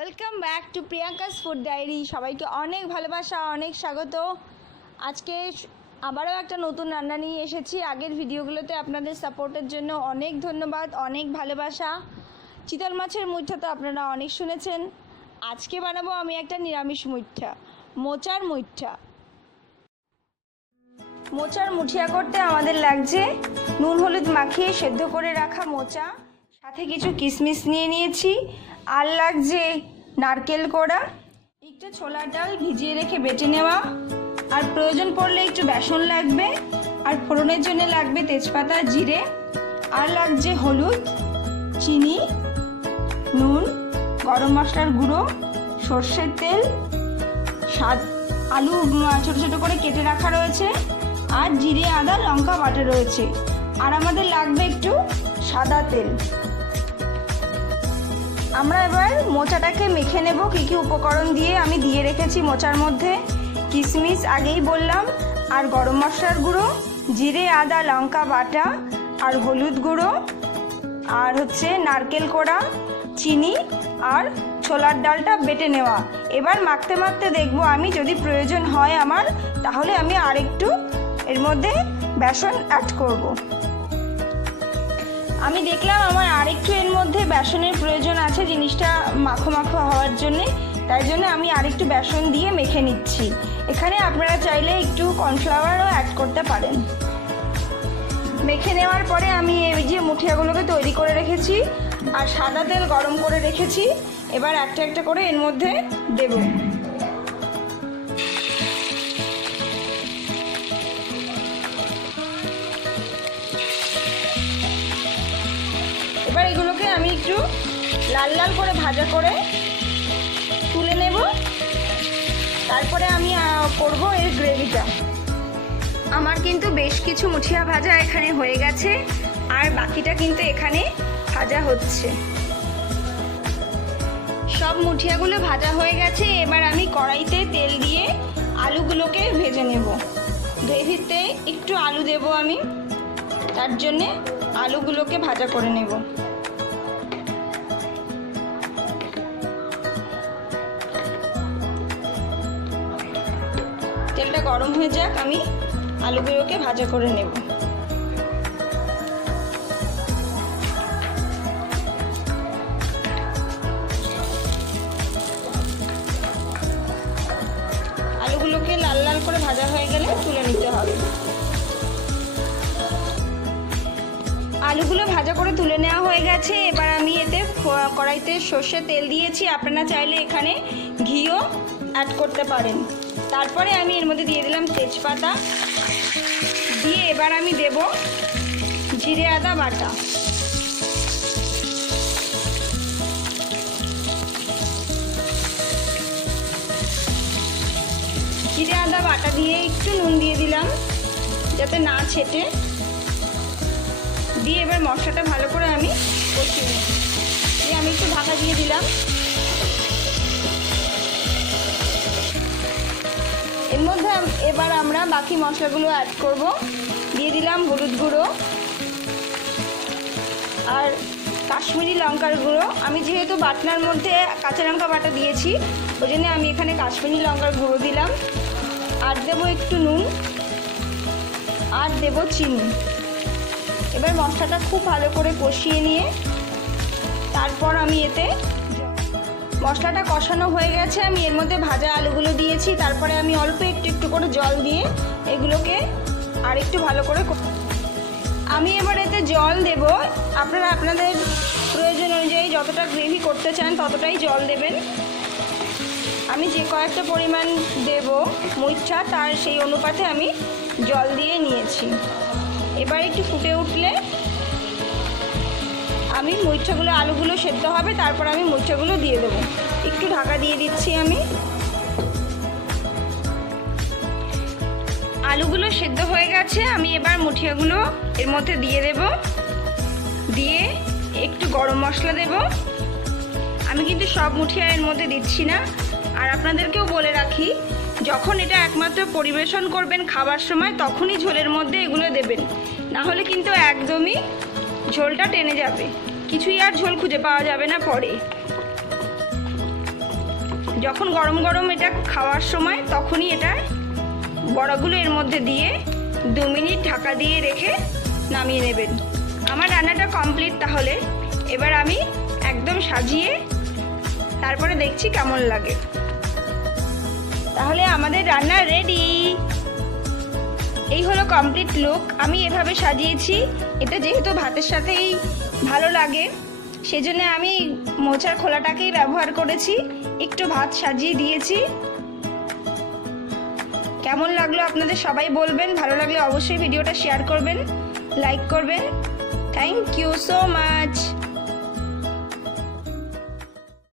Welcome back to Priyanka's food diary. সবাইকে অনেক ভালোবাসা, অনেক স্বাগত। আজকে আবারও একটা নতুন রান্না নিয়ে এসেছি। আগের ভিডিওগুলোতে আপনাদের সাপোর্টের জন্য অনেক ধন্যবাদ, অনেক ভালোবাসা। চিতল মাছের মুইঠা তো আপনারা অনেক শুনেছেন। আজকে বানাবো আমি একটা নিরামিষ মুইঠা, মোচার মুইঠা। মোচার মুঠিয়া করতে আমাদের লাগছে নুন হলুদ মাখিয়ে সেদ্ধ করে রাখা মোচা, সাথে কিছু কিশমিশ নিয়ে নিয়েছি। আর লাগছে নারকেল কোড়া। একটু ছোলার ডাল ভিজিয়ে রেখে বেটে নেওয়া। আর প্রয়োজন পড়লে একটু বেসন লাগবে। আর ফোড়নের জন্য লাগবে তেজপাতা, জিরে। আর লাগছে হলুদ, চিনি, নুন, গরম মশলার গুঁড়ো, সর্ষের তেল, স্বাদ, আলু ছোট ছোট করে কেটে রাখা রয়েছে। আর জিরে, আদা, লঙ্কা বাটা রয়েছে। আর আমাদের লাগবে একটু সাদা তেল। আমরা এবার মোচাটাকে মেখে নেব। কী কী উপকরণ দিয়ে আমি দিয়ে রেখেছি মোচার মধ্যে? কিশমিশ আগেই বললাম, আর গরম মশলার গুঁড়ো, জিরে, আদা, লঙ্কা, বাটা, আর হলুদ গুঁড়ো, আর হচ্ছে নারকেল কোড়া, চিনি, আর ছোলার ডালটা বেটে নেওয়া। এবার মাখতে মাখতে দেখব আমি, যদি প্রয়োজন হয় আমার, তাহলে আমি আরেকটু এর মধ্যে বেসন অ্যাড করব। আমি দেখলাম আমার আরেকটু এর মধ্যে বেসনের প্রয়োজন আছে, জিনিসটা মাখো মাখো হওয়ার জন্যে। তাই জন্য আমি আরেকটু বেসন দিয়ে মেখে নিচ্ছি। এখানে আপনারা চাইলে একটু কর্নফ্লাওয়ারও অ্যাড করতে পারেন। মেখে নেওয়ার পরে আমি এই যে মুঠিয়াগুলোকে তৈরি করে রেখেছি আর সাদা তেল গরম করে রেখেছি। এবার একটা একটা করে এর মধ্যে দেব। লাল লাল করে ভাজা করে তুলে নেব। তারপরে আমি করব এর গ্রেভিটা। আমার কিন্তু বেশ কিছু মুঠিয়া ভাজা এখানে হয়ে গেছে, আর বাকিটা কিন্তু এখানে ভাজা হচ্ছে। সব মুঠিয়াগুলো ভাজা হয়ে গেছে, এবার আমি কড়াইতে তেল দিয়ে আলুগুলোকে ভেজে নেব। গ্রেভিতে একটু আলু দেব আমি, তার জন্যে আলুগুলোকে ভাজা করে নেব। তেলটা গরম হয়ে যাক, আমি আলুগুলোকে ভাজা করে নেব। আলুগুলোকে লাল লাল করে ভাজা হয়ে গেলে তুলে নিতে হবে। আলুগুলো ভাজা করে তুলে নেওয়া হয়ে গেছে। এবার আমি এতে কড়াইতে সর্ষে তেল দিয়েছি। আপনারা চাইলে এখানে ঘিও অ্যাড করতে পারেন। তারপরে আমি এর মধ্যে দিয়ে দিলাম তেজপাতা। দিয়ে এবার আমি দেব জিরে, আদা, বাটা। জিরে, আদা, বাটা দিয়ে একটু নুন দিয়ে দিলাম, যাতে না ছেটে। দিয়ে এবার মশলাটা ভালো করে আমি কষিয়ে নেব দিয়ে আমি একটু ঢাকা দিয়ে দিলাম। এর মধ্যে এবার আমরা বাকি মশলাগুলো অ্যাড করব। দিয়ে দিলাম হলুদ গুঁড়ো আর কাশ্মীরি লঙ্কার গুঁড়ো। আমি যেহেতু বাটনার মধ্যে কাঁচা লঙ্কা বাটা দিয়েছি, ওই জন্য আমি এখানে কাশ্মীরি লঙ্কার গুঁড়ো দিলাম। আর দেবো একটু নুন আর দেবো চিনি। এবার মশলাটা খুব ভালো করে কষিয়ে নিয়ে তারপর আমি এতে মশলাটা কষানো হয়ে গেছে, আমি এর মধ্যে ভাজা আলুগুলো দিয়েছি, তারপরে আমি অল্প একটু একটু করে জল দিয়ে এগুলোকে আর একটু ভালো করে আমি এবার এতে জল দেব। আপনারা আপনাদের প্রয়োজন অনুযায়ী যতটা গ্রেভি করতে চান ততটাই জল দেবেন। আমি যে কয়েকটা পরিমাণ দেব মুইঠা তার সেই অনুপাতে আমি জল দিয়ে নিয়েছি। এবার একটু ফুটে উঠলে আমি মুইঠাগুলো আলুগুলো সেদ্ধ হবে, তারপর আমি মুইঠাগুলো দিয়ে দেবো। একটু ঢাকা দিয়ে দিচ্ছি আমি। আলুগুলো সেদ্ধ হয়ে গেছে, আমি এবার মুঠিয়াগুলো এর মধ্যে দিয়ে দেব। দিয়ে একটু গরম মশলা দেব। আমি কিন্তু সব মুঠিয়া এর মধ্যে দিচ্ছি না। আর আপনাদেরকেও বলে রাখি, যখন এটা একমাত্র পরিবেশন করবেন খাবার সময়, তখনই ঝোলের মধ্যে এগুলো দেবেন। না হলে কিন্তু একদমই ঝোলটা টেনে যাবে। কিছুই আর ঝোল খুঁজে পাওয়া যাবে না পরে। যখন গরম গরম এটা খাওয়ার সময়, তখনই এটা বড়াগুলো এর মধ্যে দিয়ে দু মিনিট ঢাকা দিয়ে রেখে নামিয়ে নেবেন। আমার রান্নাটা কমপ্লিট তাহলে। এবার আমি একদম সাজিয়ে তারপরে দেখছি কেমন লাগে। তাহলে আমাদের রান্না রেডি এই হলো কমপ্লিট লুক আমি এভাবে সাজিয়েছি। এটা যেহেতু ভাতের সাথেই ভালো লাগে, সেজন্য আমি মোচার খোলাটাকেই ব্যবহার করেছি। একটু ভাত সাজিয়ে দিয়েছি। কেমন লাগল আপনাদের সবাই বলবেন। ভালো লাগলে অবশ্যই ভিডিওটা শেয়ার করবেন লাইক করবেন। Thank you so much